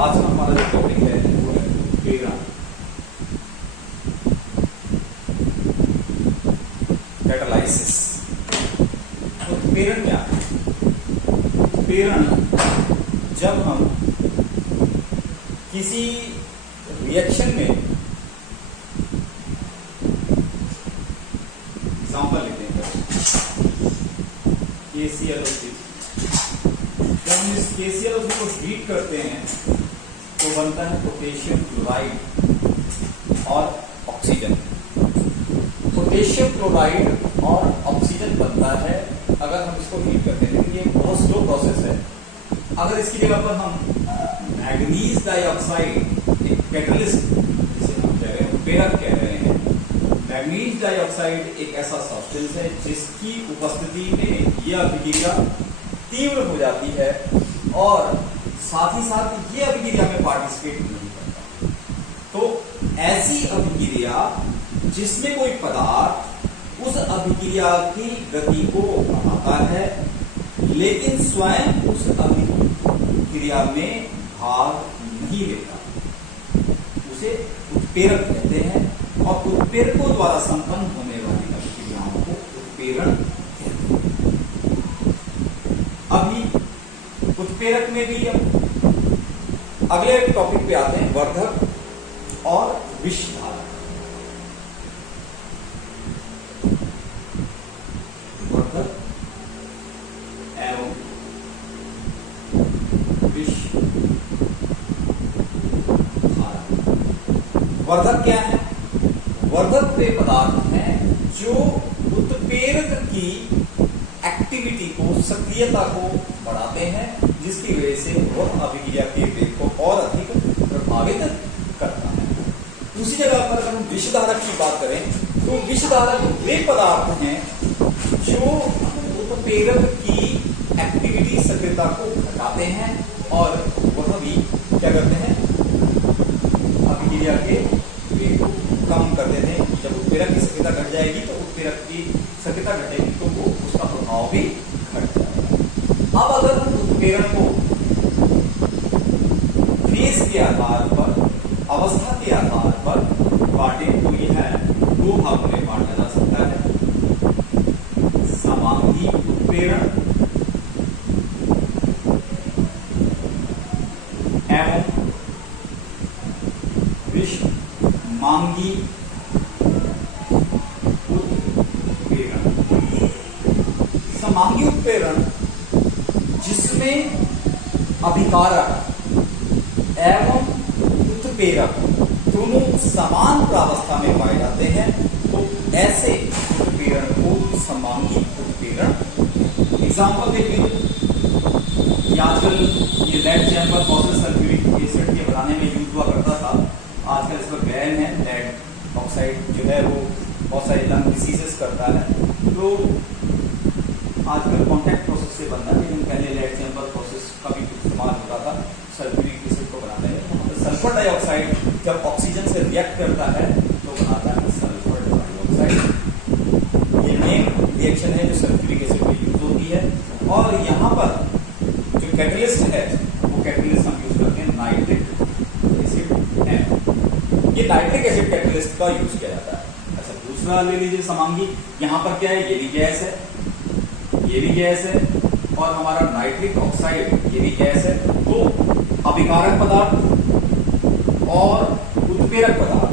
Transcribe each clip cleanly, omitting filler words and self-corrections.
आज का हमारा जो टॉपिक है वो है उत्प्रेरण। कैटालाइसिस। उत्प्रेरण क्या है? उत्प्रेरण जब हम किसी रिएक्शन में, एग्जाम्पल लेते हैं KClO3, जब हम इस KClO3 को हीट करते हैं तो बनता है पोटेशियम क्लोराइड और ऑक्सीजन। पोटेशियम क्लोराइड और ऑक्सीजन बनता है अगर हम इसको हीट करते हैं, लेकिन ये बहुत स्लो प्रोसेस है। अगर इसकी जगह पर हम मैग्नीज डाइऑक्साइड, एक कैटलिस्ट जिसे हम कह रहे हैं, उत्प्रेरक कह रहे हैं, मैग्नीज डाइऑक्साइड एक ऐसा सब्सटेंस है जिसकी उपस्थिति में यह अभिक्रिया तीव्र हो जाती है और साथ ही साथ ये अभिक्रिया में पार्टिसिपेट नहीं करता। तो ऐसी अभिक्रिया जिसमें कोई पदार्थ उस अभिक्रिया की गति को बढ़ाता है लेकिन स्वयं उस अभिक्रिया में भाग नहीं लेता, उसे उत्प्रेरक कहते हैं। और उत्प्रेरकों द्वारा संपन्न होने वाली अभिक्रियाओं को उत्प्रेरण कहते हैं। अभी उत्प्रेरक में भी हम अगले टॉपिक पे आते हैं, वर्धक और विषधारक। वर्धक एवं विषधारक। वर्धक क्या है? वर्धक वे पदार्थ हैं जो उत्प्रेरक की एक्टिविटी को, सक्रियता को बढ़ाते हैं, जिसकी वजह से वह अभिक्रिया के वेग को और अधिक प्रभावित करता है। दूसरी जगह पर अगर हम विषधारक की बात करें तो विषधारक वे पदार्थ हैं जो उत्प्रेरक की एक्टिविटी, सक्रियता को घटाते हैं और वह भी क्या करते हैं, अभिक्रिया के वेग को कम कर देते हैं। जब उत्प्रेरक की सक्रियता घट जाएगी तो उत्प्रेरक की सक्रियता घटेगी तो वो उसका प्रभाव भी घट जाएगा। अब अगर हम उत्प्रेरण को फेज के आधार पर, अवस्था के आधार पर बांटे तो यह दो भागों में बांटा जा सकता है, समांगी उत्प्रेरण एवं विषमांगी उत्प्रेरण। समांगी उत्प्रेरण जिसमें अभिकारक एवं उत्प्रेरक दोनों समान प्रावस्था में पाए जाते हैं, तो ऐसे उत्प्रेरण को समांगी उत्प्रेरण। एग्जाम्पल देखिए, आजकल ये lead chamber process sulphuric acid के बनाने में यूज हुआ करता था। आजकल इस पर बैन है। लेड ऑक्साइड जो है वो बहुत सारे लंग डिसीजेस करता है, तो आजकल कॉन्टैक्ट प्रोसेस से बनता है, लेकिन पहले लेड चैम्बर प्रोसेस का भी इस्तेमाल होता था सल्फ्यूरिक एसिड को बनाने में। सल्फर डाइऑक्साइड जब ऑक्सीजन से रिएक्ट करता है तो बनाता है सल्फर डाइऑक्साइड। ये मेन रिएक्शन है जो सल्फ्यूरिक एसिड में यूज होती है। और यहाँ पर जो कैटलिस्ट है वो कैटलिस्ट हम यूज करते हैं नाइट्रिक एसिड है। ये नाइट्रिक एसिड कैटलिस्ट का यूज किया जाता है। अच्छा, दूसरा ले लीजिए समांगी। यहाँ पर क्या है, ये भी गैस है, ये भी गैस है और हमारा नाइट्रिक ऑक्साइड ये भी गैस है। तो अभिकारक पदार्थ और उत्प्रेरक पदार्थ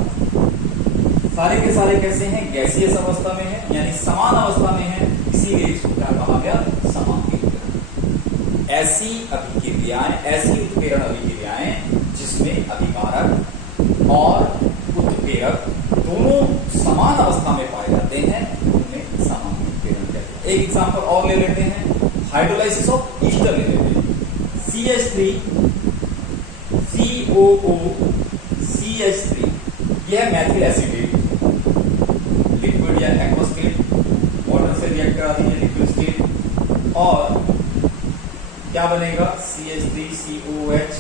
सारे के सारे कैसे हैं, गैसीय अवस्था में है, यानी समान अवस्था में है, इसीलिए इसको क्या कहा गया, समांगी। ऐसी अभिक्रियाएं, ऐसी उत्प्रेरण अभिक्रियाएं जिसमें अभिकारक और उत्प्रेरक दोनों समान अवस्था में पाए जाते हैं, उन्हें समांगी उत्प्रेरण कहते हैं। एक एग्जांपल और ले लेते हैं, हाइड्रोलाइसिस ऑफ ईस्टर ले लेते हैं। CH3 COO CH3 यह मैथिल एसिडेट लिक्विड या एक्वस स्टेट, वाटर से रिएक्ट करा दीजिए लिक्विड स्टेट, और क्या बनेगा, CH3COOH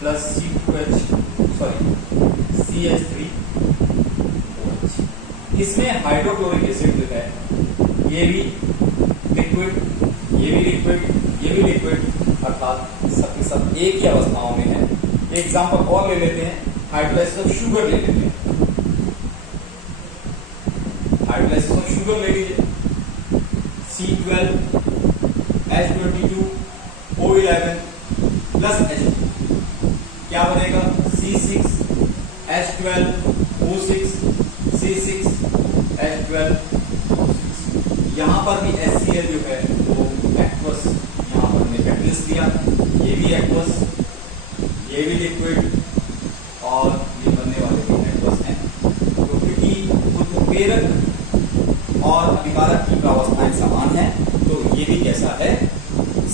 प्लस CH3OH। इसमें हाइड्रोक्लोरिक एसिड जो है ये भी लिक्विड, ये भी लिक्विड, ये भी लिक्विड, अर्थात सबके सब एक ही अवस्थाओं में है। एग्जाम्पल और ले लेते हैं, हाइड्रोलाइसिस ऑफ शुगर ले लेते हैं। हाइड्रोलाइसिस ऑफ शुगर ले लीजिए, C12H22O11 प्लस H2 क्या बनेगा, C6H12O6 C6H12O6। यहां पर भी HCl जो है वो एक्वस, यहां पर हमने कैटलिस्ट लिया, ये भी एक्वस, ये भी लिक्विड और ये बनने वाले भी एक्वस हैं। तो क्योंकि उत्प्रेरक और अभिकारक की प्रावस्थाएं समान है तो ये भी कैसा है,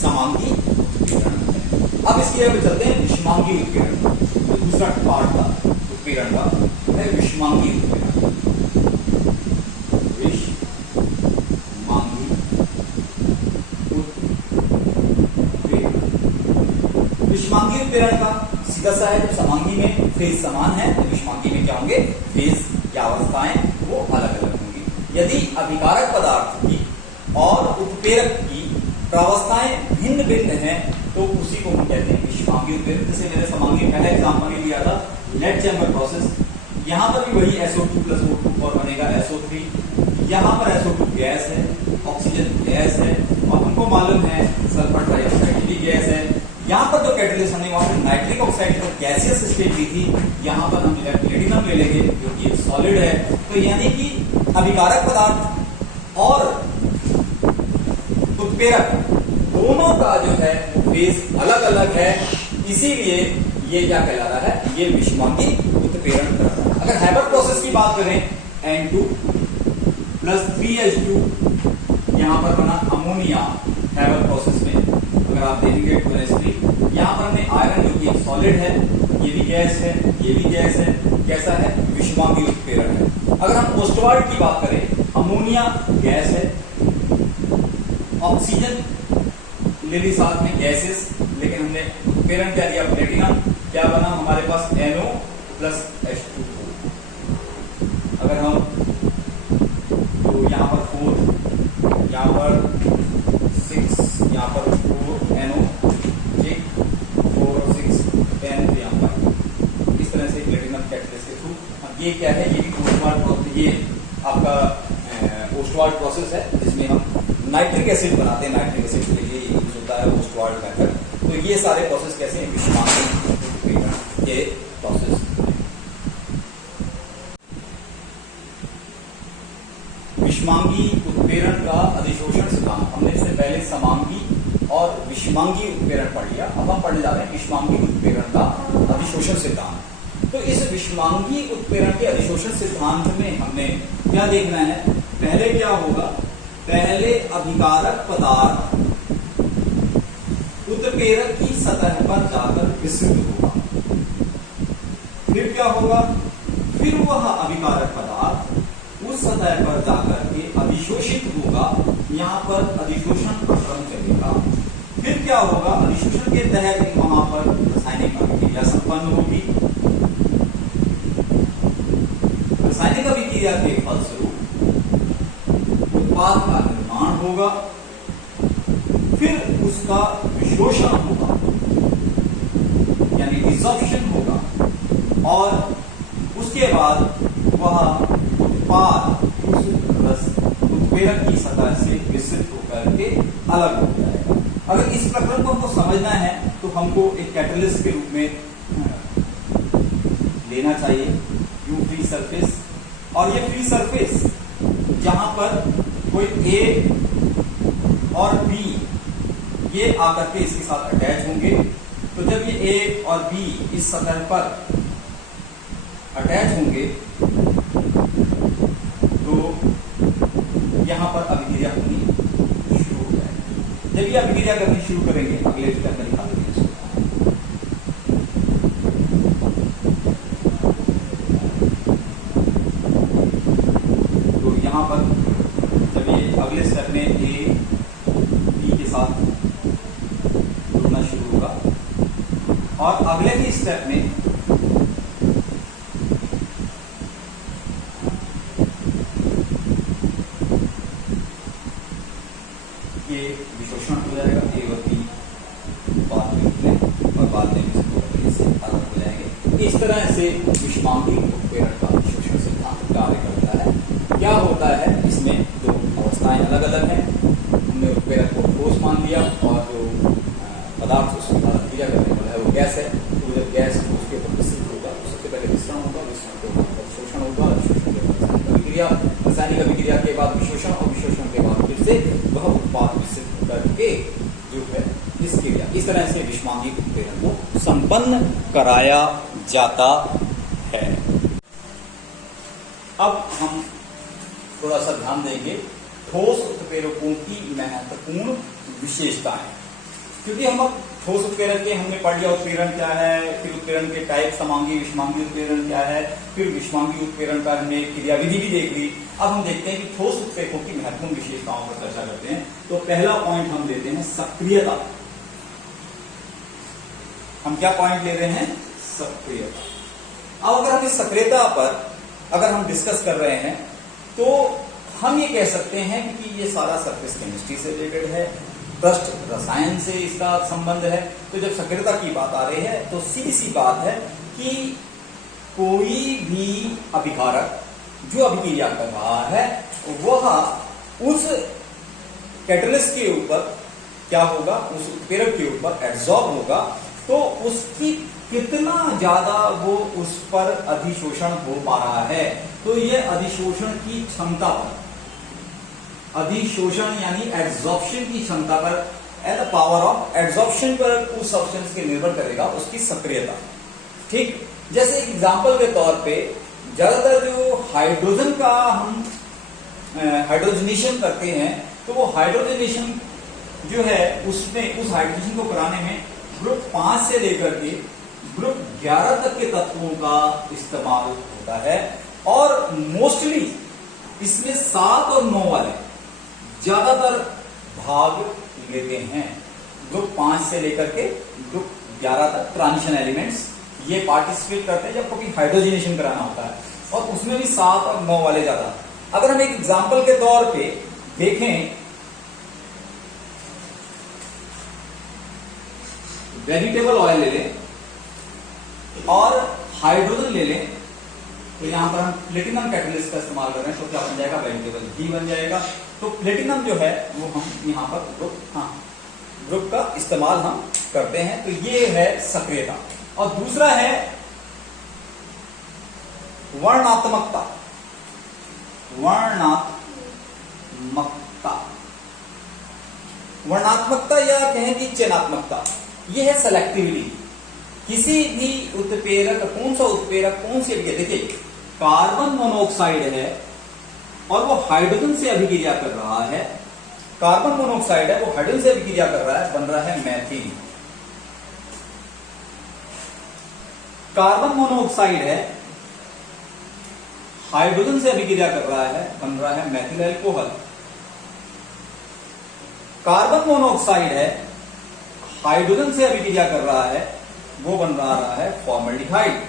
समांगी उत्प्रेरण है। अब इसके आगे चलते हैं विषमांगी उत्प्रेरण। तो दूसरा पार्ट था उत्प्रेरण का है विषमांगी उत्प्रेरण। विषमांगी उत्प्रेरण, विषमांगी उत्प्रेरण का सीधा सा है, तो समांगी में फेज समान है तो विषमांगी में क्या होंगे, फेज या अवस्थाएं वो अलग अलग होंगी। यदि अभिकारक पदार्थ की और उत्प्रेरक की प्रावस्थाएं भिन्न भिन्न हैं तो उसी को हम कहते हैं विषमांगी उत्प्रेरण। जैसे मैंने समांगी पहला एग्जांपल लिया था लेड चैम्बर प्रोसेस, यहां पर भी वही SO2 + O2 और बनेगा SO3। यहां पर SO2 गैस है, ऑक्सीजन गैस है और हमको मालूम है सल्फर डाइऑक्साइड भी गैस है। यहां पर जो कैटलिस्ट हमने वहां पर नाइट्रिक ऑक्साइड को गैसियस स्टेट दी थी, यहां पर हम प्लेटिनम ले लेंगे जो कि सॉलिड है। तो यानी कि अभिकारक पदार्थ और उत्प्रेरक दोनों का जो है फेज अलग अलग है, इसीलिए ये क्या कहला रहा है, ये विषमांगी उत्प्रेरण कर रहा है। अगर हैबर प्रोसेस की बात करें, N2 + 3H2 यहां पर बना अमोनिया हैबर प्रोसेस में, अगर आप देखेंगे 2H3, यहां पर हमने आयरन जो कि सॉलिड है, ये भी गैस है, ये भी गैस है, कैसा है, विषमांगी उत्प्रेरण है। अगर हम ओस्टवाल्ट की बात करें, अमोनिया गैस है, ऑक्सीजन ले ली साथ में गैसेस, लेकिन हमने उत्प्रेरण क्या दिया, प्लेटिनम, क्या बना हमारे पास NO + H2। अगर हम तो यहाँ पर 4, यहाँ पर 6, यहाँ पर 4 NO, 4 और 6 10, यहाँ पर इस तरह से प्लेटिनम कैटलिस्ट के थ्रू। ये क्या है, ये भी ओस्टवाल्ट, ये आपका ओस्टवाल्ट प्रोसेस है जिसमें हम नाइट्रिक एसिड बनाते हैं, नाइट्रिक एसिड के लिए यूज होता है ओस्टवाल्ट मेथड। तो ये सारे प्रोसेस कैसे हैं, विषमांगी उत्प्रेरण के प्रोसेस। विषमांगी उत्प्रेरण का अधिशोषण सिद्धांत, हमने इससे पहले समांगी और विषमांगी उत्प्रेरण पढ़ लिया, अब हम पढ़ने जा रहे हैं विषमांगी उत्प्रेरण का अधिशोषण सिद्धांत। तो इस विषमांगी उत्प्रेरण के अधिशोषण सिद्धांत में हमने क्या देखना है, पहले क्या होगा, पहले अभिकारक पदार्थ उत्प्रेरक की सतह पर जाकर विसृत होगा, फिर क्या होगा, फिर वह अभिकारक पदार्थ उस सतह पर जाकर के अधिशोषित होगा, यहां पर अधिशोषण प्रक्रम चलेगा। फिर क्या होगा, अधिशोषण के तहत वहां पर रासायनिक अभिक्रिया संपन्न होगी, रासायनिक अभिक्रिया के फलस्वरूप उत्पाद का निर्माण होगा, फिर उसका विशोषण होगा यानी डिसॉर्प्शन होगा, और उसके बाद वह उत्पाद उस उत्प्रेरक की सतह से विसृत होकर के अलग हो जाएगा। अगर इस प्रक्रम को हमको समझना है तो हमको एक कैटलिस्ट के रूप में लेना चाहिए यू फ्री सरफेस, और ये फ्री सरफेस जहां पर कोई A और B ये आकर के इसके साथ अटैच होंगे, तो जब ये A और B इस सतह पर अटैच होंगे तो यहां पर अभिक्रिया होनी शुरू हो जाएगी। जब ये अभिक्रिया करनी शुरू करेंगे, अगले स्टेप में दिखा देंगे इसको। तो यहां पर जब ये अगले स्टेप में A B के साथ जुड़ना शुरू होगा, और अगले ही स्टेप में ये विशोषण हो जाएगा, A और B बाद में और बाद में इससे अलग हो जाएगा। तरह से विषमांगी उत्प्रेरण का अभिशोषण सिद्धांत कार्य करता है। क्या होता है, इसमें दो अवस्थाएं अलग अलग हैं। हमने उत्प्रेरक को ठोस मान लिया और जो पदार्थ उसके द्वारा क्रिया करने वाला है वो गैस है। तो जब गैस उसके ऊपर मिश्रित होगा तो सबसे पहले मिश्रण होगा, मिश्रण के बाद अवशोषण होगा, अवशोषण के बाद रासायनिक अभिक्रिया के बाद विशोषण और विशोषण के बाद फिर से वह उत्पाद विकसित करके जो है इस क्रिया, इस तरह से विषमांगी उत्प्रेरण को संपन्न कराया जाता है। अब हम थोड़ा सा ध्यान देंगे ठोस उत्प्रेरकों की महत्वपूर्ण विशेषताएं, क्योंकि हम अब ठोस उत्प्रेरक के हमने पढ़ लिया उत्प्रेरण क्या है, फिर उत्प्रेरण के टाइप समांगी विषमांगी उत्प्रेरण क्या है, फिर विषमांगी उत्प्रेरण का हमने क्रियाविधि भी देख ली। अब हम देखते हैं कि ठोस उत्प्रेरकों की महत्वपूर्ण विशेषताओं पर चर्चा करते हैं। तो पहला पॉइंट हम लेते हैं सक्रियता। हम क्या पॉइंट ले रहे हैं, सक्रियता। अब अगर हम इस सक्रियता पर अगर हम डिस्कस कर रहे हैं तो हम ये कह सकते हैं कि ये सारा सरफेस केमिस्ट्री से रिलेटेड है, पृष्ठ रसायन से इसका संबंध है। तो जब सक्रियता की बात आ रही है तो सीधी सी बात है कि कोई भी अभिकारक जो अभिक्रिया कर रहा है वह उस कैटलिस्ट के ऊपर क्या होगा, उस उत्प्रेरक के ऊपर एब्जॉर्ब होगा, तो उसकी कितना ज्यादा वो उस पर अधिशोषण हो पा रहा है। तो ये अधिशोषण की क्षमता पर, अधिशोषण यानी एब्जॉर्प्शन की क्षमता पर, द पावर ऑफ एब्जॉर्प्शन पर उस सब्सटेंस के निर्भर करेगा उसकी सक्रियता। ठीक, जैसे एग्जांपल के तौर पे ज्यादातर जो हाइड्रोजन का हम हाइड्रोजनेशन करते हैं तो वो हाइड्रोजनेशन जो है उसमें उस हाइड्रोजन को कराने में ग्रुप 5 से लेकर के ग्रुप 11 तक के तत्वों का इस्तेमाल होता है और मोस्टली इसमें 7 और 9 वाले ज्यादातर भाग लेते हैं। ग्रुप 5 से लेकर के ग्रुप 11 तक ट्रांजिशन एलिमेंट्स ये पार्टिसिपेट करते हैं जब कभी हाइड्रोजनेशन कराना होता है, और उसमें भी 7 और 9 वाले ज्यादा। अगर हम एक एग्जांपल के तौर पे देखें, वेजिटेबल ऑयल ले लें और हाइड्रोजन ले लें, तो यहां पर हम प्लेटिनम कैटलिस्ट का इस्तेमाल कर रहे हैं, तो क्या बन जाएगा, वेजिटेबल घी बन जाएगा। तो प्लेटिनम जो है वो हम यहां पर ग्रुप का इस्तेमाल हम करते हैं। तो ये है सक्रियता। और दूसरा है वर्णात्मकता। वर्णात्मकता या कहें कि चयनात्मकता, यह है सेलेक्टिविटी। किसी भी उत्प्रेरक, कौन सा उत्प्रेरक कौन सी अभिक्रिया, देखिए कार्बन मोनोऑक्साइड है और वो हाइड्रोजन से अभिक्रिया कर रहा है, कार्बन मोनोऑक्साइड है वो हाइड्रोजन से अभिक्रिया कर रहा है, बन रहा है मैथिन। कार्बन मोनोऑक्साइड है, हाइड्रोजन से अभिक्रिया कर रहा है, बन रहा है मैथिल अल्कोहल। कार्बन मोनोऑक्साइड है, हाइड्रोजन से अभिक्रिया कर रहा है, वो बन रहा है फॉर्मल्डिहाइड।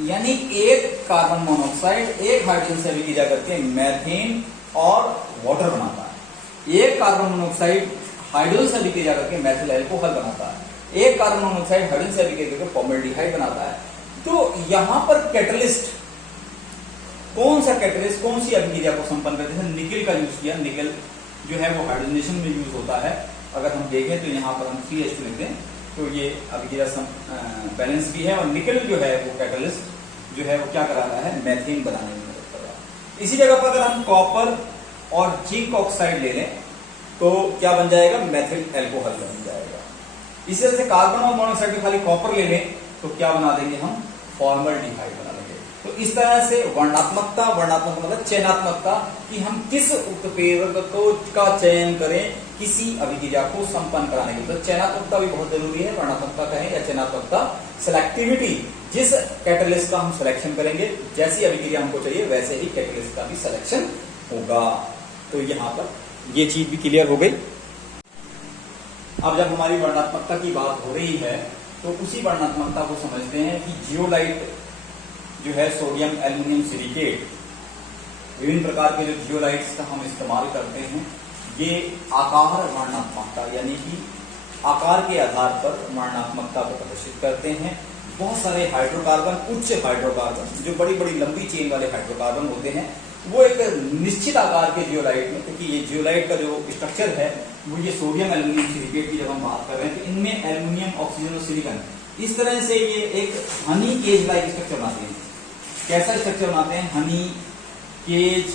यानी एक कार्बन मोनोऑक्साइड एक हाइड्रोजन से अभिक्रिया करके मैथेन और वाटर बनाता है, एक कार्बन मोनोऑक्साइड हाइड्रोजन से अभिक्रिया करके मैथिल अल्कोहल बनाता है, एक कार्बन मोनोऑक्साइड हाइड्रोजन से अभिक्रिया करके फॉर्मल्डिहाइड बनाता है। तो यहां पर कैटलिस्ट, कौन सा कैटलिस्ट कौन सी अभिक्रिया को संपन्न करते हैं, निकल का यूज किया। निकल जो है वो हाइड्रोजनेशन में यूज होता है। अगर हम देखें तो यहाँ पर हम 3H2 लिखते हैं, तो ये अभिक्रिया बैलेंस भी है, और निकल जो है वो कैटलिस्ट जो है वो क्या करा रहा है, मैथेन बनाने में मदद कर रहा है। इसी जगह पर अगर हम कॉपर और जिंक ऑक्साइड ले लें तो क्या बन जाएगा, मैथिल अल्कोहल बन जाएगा। इसी तरह से कार्बन और मोनोऑक्साइड खाली कॉपर ले लें तो क्या बना देंगे हम, फॉर्मल्डिहाइड बना देंगे। तो इस तरह से वर्णात्मकता, वर्णात्मक मतलब चयनात्मकता, कि हम किस उत्प्रेरक का चयन करें किसी अभिक्रिया को संपन्न कराने के लिए। तो चयनात्मकता भी बहुत जरूरी है, वर्णात्मकता कहें या चयनात्मकता, सेलेक्टिविटी, जिस कैटलिस्ट का हम सिलेक्शन करेंगे, जैसी अभिक्रिया हमको चाहिए वैसे ही कैटलिस्ट का भी सिलेक्शन होगा। तो यहाँ पर ये चीज भी क्लियर हो गई। अब जब हमारी वर्णात्मकता की बात हो रही है तो उसी वर्णात्मकता को समझते हैं कि जियोलाइट जो है, सोडियम एल्युमिनियम सिलिकेट, विभिन्न प्रकार के जो जियोलाइट्स का हम इस्तेमाल करते हैं, ये आकार वर्णात्मकता यानी कि आकार के आधार पर वर्णात्मकता को प्रदर्शित करते हैं। बहुत सारे हाइड्रोकार्बन, उच्च हाइड्रोकार्बन, जो बड़ी बड़ी लंबी चेन वाले हाइड्रोकार्बन होते हैं, वो एक निश्चित आकार के जियोलाइट में, क्योंकि ये जियोलाइट का जो स्ट्रक्चर है वो ये सोडियम एल्यूमिनियम सिलिकेट की जब हम बात कर रहे हैं तो इनमें एल्यूमिनियम, ऑक्सीजन और सिलिकॉन, इस तरह से ये एक हनी केज लाइक स्ट्रक्चर बनाते हैं। कैसा स्ट्रक्चर बनाते हैं? Honey cage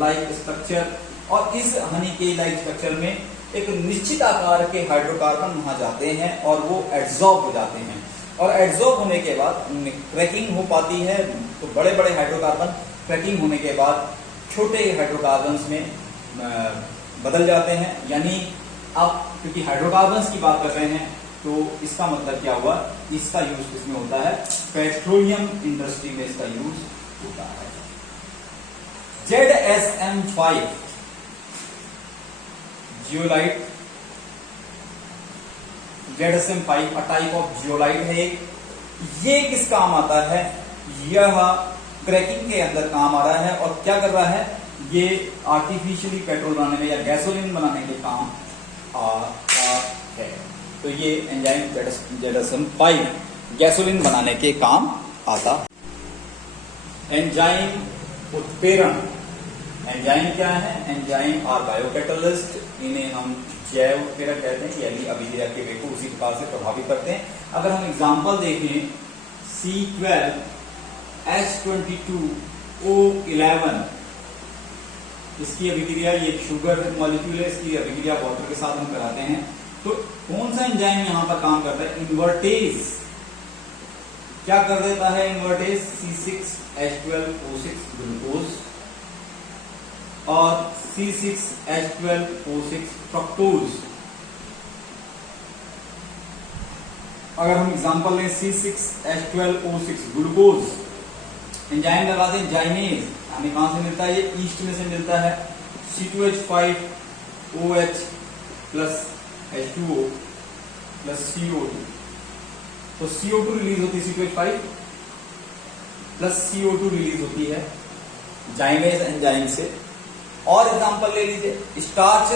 like structure. और इस हनी केज लाइक स्ट्रक्चर में एक निश्चित आकार के हाइड्रोकार्बन वहां जाते हैं और वो एड्सॉर्ब हो जाते हैं, और एड्सॉर्ब होने के बाद क्रैकिंग हो पाती है। तो बड़े बड़े हाइड्रोकार्बन क्रैकिंग होने के बाद छोटे हाइड्रोकार्बन्स में बदल जाते हैं। यानी अब क्योंकि हाइड्रोकार्बन्स की बात कर रहे हैं तो इसका मतलब क्या हुआ, इसका यूज किसमें होता है? पेट्रोलियम इंडस्ट्री में इसका यूज होता है। ZSM5 zeolite, ZSM5 a type of zeolite है। ये किस काम आता है? यह क्रैकिंग के अंदर काम आ रहा है। और क्या कर रहा है? ये आर्टिफिशियली पेट्रोल बनाने में या गैसोलीन बनाने के काम आ रहा है। तो ये एंजाइम ZSM5 गैसोलीन बनाने के काम आता। एंजाइम उत्प्रेरण, एंजाइम क्या है? एंजाइम आर बायोकैटलिस्ट, इन्हें हम जैव उत्प्रेरक कहते हैं, यानी अभिक्रिया के वेग को उसी प्रकार से प्रभावित करते हैं। अगर हम एग्जांपल देखें C12 H22 O11, इसकी अभिक्रिया, ये शुगर मॉलिक्यूल है, इसकी अभिक्रिया वाटर के साथ हम कराते हैं। तो कौन सा एंजाइम यहां पर काम करता है? इन्वर्टेज। क्या कर देता है इन्वर्टेज? C6H12O6 ग्लूकोज और C6H12O6 फ्रक्टोज। अगर हम एग्जांपल लें C6H12O6 ग्लूकोज, एंजाइम लगा दें जाइनेज, हमें कहां से मिलता है? ये ईस्ट में से मिलता है। C2H5OH plus H2O plus CO2, तो CO2 रिलीज होती है, C2H5 प्लस CO2 रिलीज होती है जाइनेज एंजाइम से। और एग्जांपल ले लीजिए, स्टार्च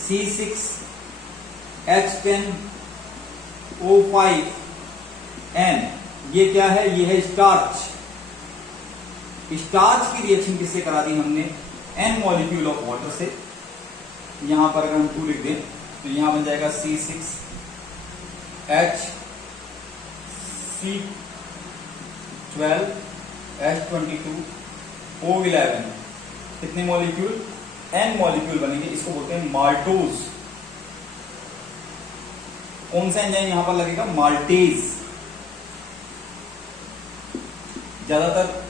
C6H10O5N, ये क्या है? ये है स्टार्च। स्टार्च की रिएक्शन किससे करा दी हमने? N मॉलिक्यूल ऑफ वाटर से। यहां पर अगर हम 2 लिख दें तो यहां बन जाएगा C6H12H22O11। कितने मॉलिक्यूल? N मॉलिक्यूल बनेंगे, इसको बोलते हैं माल्टोज। कौन सा एंजाइम यहां पर लगेगा? माल्टेज। ज्यादातर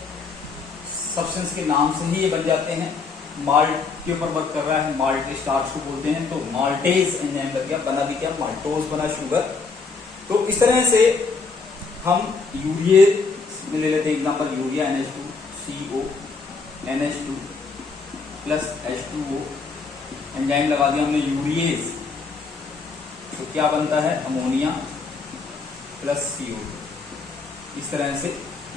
सब्सटेंस के नाम से ही ये बन जाते हैं। माल्ट के ऊपर वर्क कर रहा है, माल्ट स्टार्च को बोलते हैं, तो माल्टेज एंजाइम लग गया, बना भी क्या? माल्टोज बना, शुगर। तो इस तरह से हम यूरिया में ले लेते हैं example, urea NH2CO NH2 plus H2O, enzyme लगा दिया हमने यूरिएज, तो क्या बनता है? Ammonia plus CO2। इस तरह से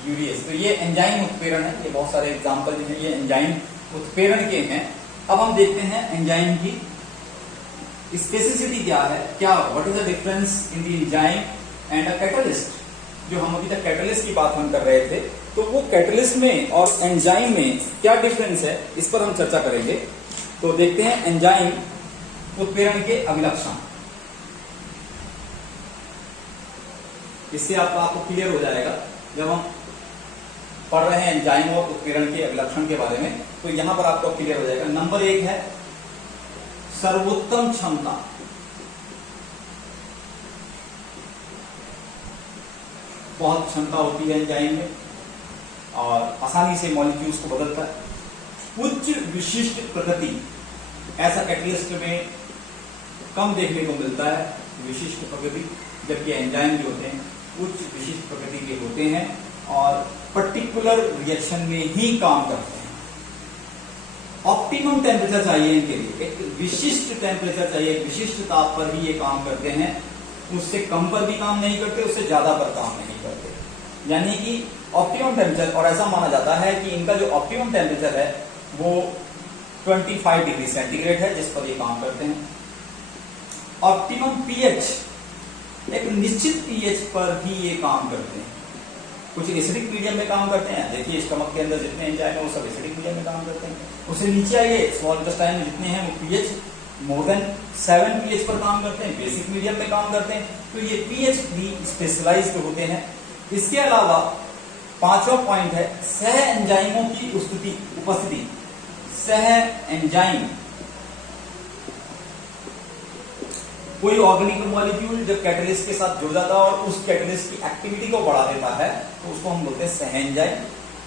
यूरिएज। तो ये एंजाइम उत्प्रेरण है। ये बहुत सारे एग्जांपल जो है ये एंजाइम उत्प्रेरण के हैं। अब हम देखते हैं एंजाइम की स्पेसिसिटी क्या है, क्या what is the difference in the enzyme and a catalyst. जो हम अभी तक कैटलिस्ट की बात हम कर रहे थे, तो वो कैटलिस्ट में और एंजाइम में क्या डिफरेंस है, इस पर हम चर्चा करेंगे। तो देखते हैं एंजाइम उत्प्रेरण के अभिलक्षण। इससे आपको क्लियर हो जाएगा जब हम पढ़ रहे हैं एंजाइम और उत्प्रेरण के अभिलक्षण के बारे में, तो यहां पर आपको क्लियर हो जाएगा। नंबर 1 है सर्वोत्तम क्षमता। बहुत क्षमता होती है एंजाइम में और आसानी से मॉलिक्यूल्स को बदलता है। उच्च विशिष्ट प्रकृति, ऐसा कैटलिस्ट में कम देखने को मिलता है विशिष्ट प्रकृति, जबकि एंजाइम जो होते हैं उच्च विशिष्ट प्रकृति के होते हैं और पर्टिकुलर रिएक्शन में ही काम करते हैं। ऑप्टिमम टेम्परेचर चाहिए इनके लिए, एक विशिष्ट टेम्परेचर चाहिए, एक विशिष्ट ताप पर ही ये काम करते हैं। उससे कम पर भी काम नहीं करते, उससे ज्यादा पर काम नहीं करते, यानी कि ऑप्टिमम टेम्परेचर। और ऐसा माना जाता है कि इनका जो ऑप्टिमम टेम्परेचर है वो 25 डिग्री सेंटीग्रेड है, जिस पर ये काम करते हैं। ऑप्टिमम पीएच एक निश्चित पीएच पर ही ये काम करते हैं। कुछ एसिडिक मीडियम में काम करते हैं, देखिए स्टमक के अंदर जितने एंजाइम है वो सब एसिडिक मीडियम में काम करते हैं। उससे नीचे आइए, स्मॉल इंटेस्टाइन में जितने हैं वो पीएच मोर देन 7 पीएच पर काम करते हैं, बेसिक मीडियम में काम करते हैं। तो ये पीएच भी स्पेशलाइज्ड होते हैं। इसके अलावा पांचवा पॉइंट है सह एंजाइमों की उपस्थिति। सह एंजाइम, कोई ऑर्गेनिक मॉलिक्यूल जब कैटलिस्ट के साथ जुड़ जाता है और उस कैटलिस्ट की एक्टिविटी को बढ़ा देता है तो उसको हम बोलते हैं सह एंजाइम।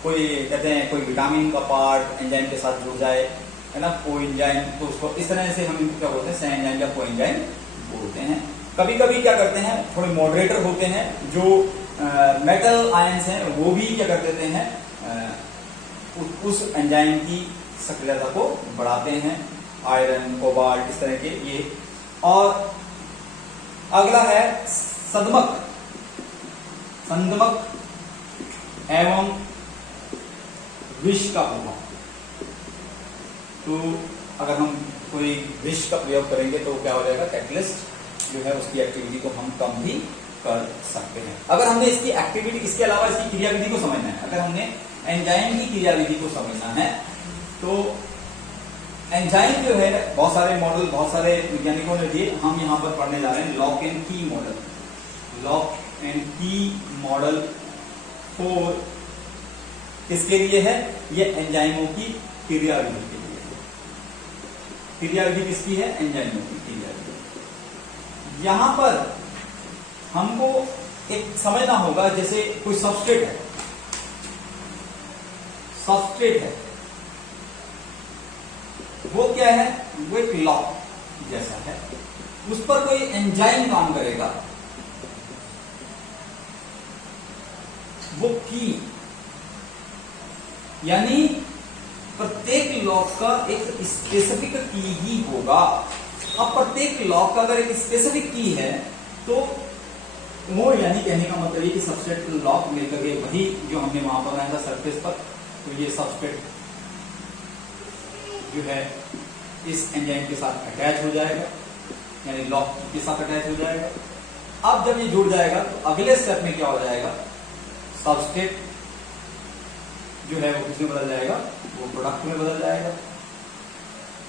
कोई कहते हैं कोई विटामिन का पार्ट एंजाइम के साथ जुड़ जाए, है ना, को एंजाइम, तो उसको इस तरह से हम इनको क्या बोलते हैं, सह एंजाइम या को एंजाइम बोलते हैं। कभी कभी क्या करते हैं, थोड़े मॉडरेटर होते हैं जो मेटल आयंस हैं, वो भी क्या कर देते हैं, उस एंजाइम की सक्रियता को बढ़ाते हैं, आयरन, कोबाल्ट, इस तरह के ये। और अगला है संदमक एवं विष का प्रभाव। तो अगर हम कोई विष का प्रयोग करेंगे तो क्या हो जाएगा, कैटलिस्ट जो है उसकी एक्टिविटी को हम कम भी कर सकते हैं। अगर हमने इसकी एक्टिविटी, इसके अलावा इसकी क्रियाविधि को समझना है, अगर हमने एंजाइम की क्रियाविधि को समझना है तो एंजाइम जो है बहुत सारे मॉडल, बहुत सारे वैज्ञानिकों ने दिए, हम यहां पर पढ़ने जा रहे हैं लॉक एंड की मॉडल। लॉक एंड की मॉडल 4 किसके लिए है, ये एंजाइमों की क्रियाविधि के लिए। क्रियाविधि किसकी है, एंजाइमों की क्रियाविधि। यहां पर हमको एक समझना होगा, जैसे कोई सबस्ट्रेट है, वो क्या है, वो एक लॉक जैसा है, उस पर कोई एंजाइम काम करेगा, वो की, यानी प्रत्येक लॉक का एक स्पेसिफिक की ही होगा। अब प्रत्येक लॉक का अगर एक स्पेसिफिक की है तो वो, यानी कहने का मतलब ये कि सबस्ट्रेट लॉक मिलकर के वही जो हमने वहां पर बनाया था सरफेस पर, तो ये सबस्ट्रेट जो है इस एंजाइम के साथ अटैच हो जाएगा, यानी लॉक के साथ अटैच हो जाएगा। अब जब ये जुड़ जाएगा तो अगले स्टेप में क्या हो जाएगा, सबस्ट्रेट जो है वो किसमें बदल जाएगा, वो प्रोडक्ट में बदल जाएगा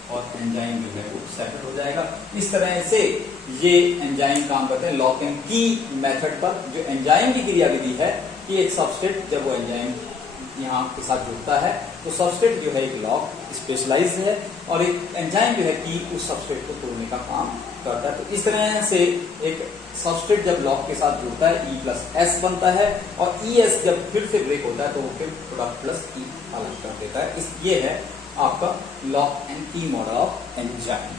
और एंजाइम जो है वो सेपरेट हो जाएगा। इस तरह से ये एंजाइम काम करते हैं लॉक एंड की मेथड पर। जो एंजाइम की क्रियाविधि है कि एक सबस्ट्रेट जब वो एंजाइम यहाँ के साथ जुड़ता है तो सबस्ट्रेट जो है एक लॉक स्पेशलाइज है और एक एंजाइम जो है कि उस सबस्ट्रेट को तोड़ने का काम करता है। तो इस तरह से एक सबस्ट्रेट जब लॉक के साथ जुड़ता है E+S बनता है और ES जब फिर से ब्रेक होता है तो वो फिर प्रोडक्ट प्लस E अलग कर देता है। ये है आपका लॉक एंड की मॉडल ऑफ एंजाइम।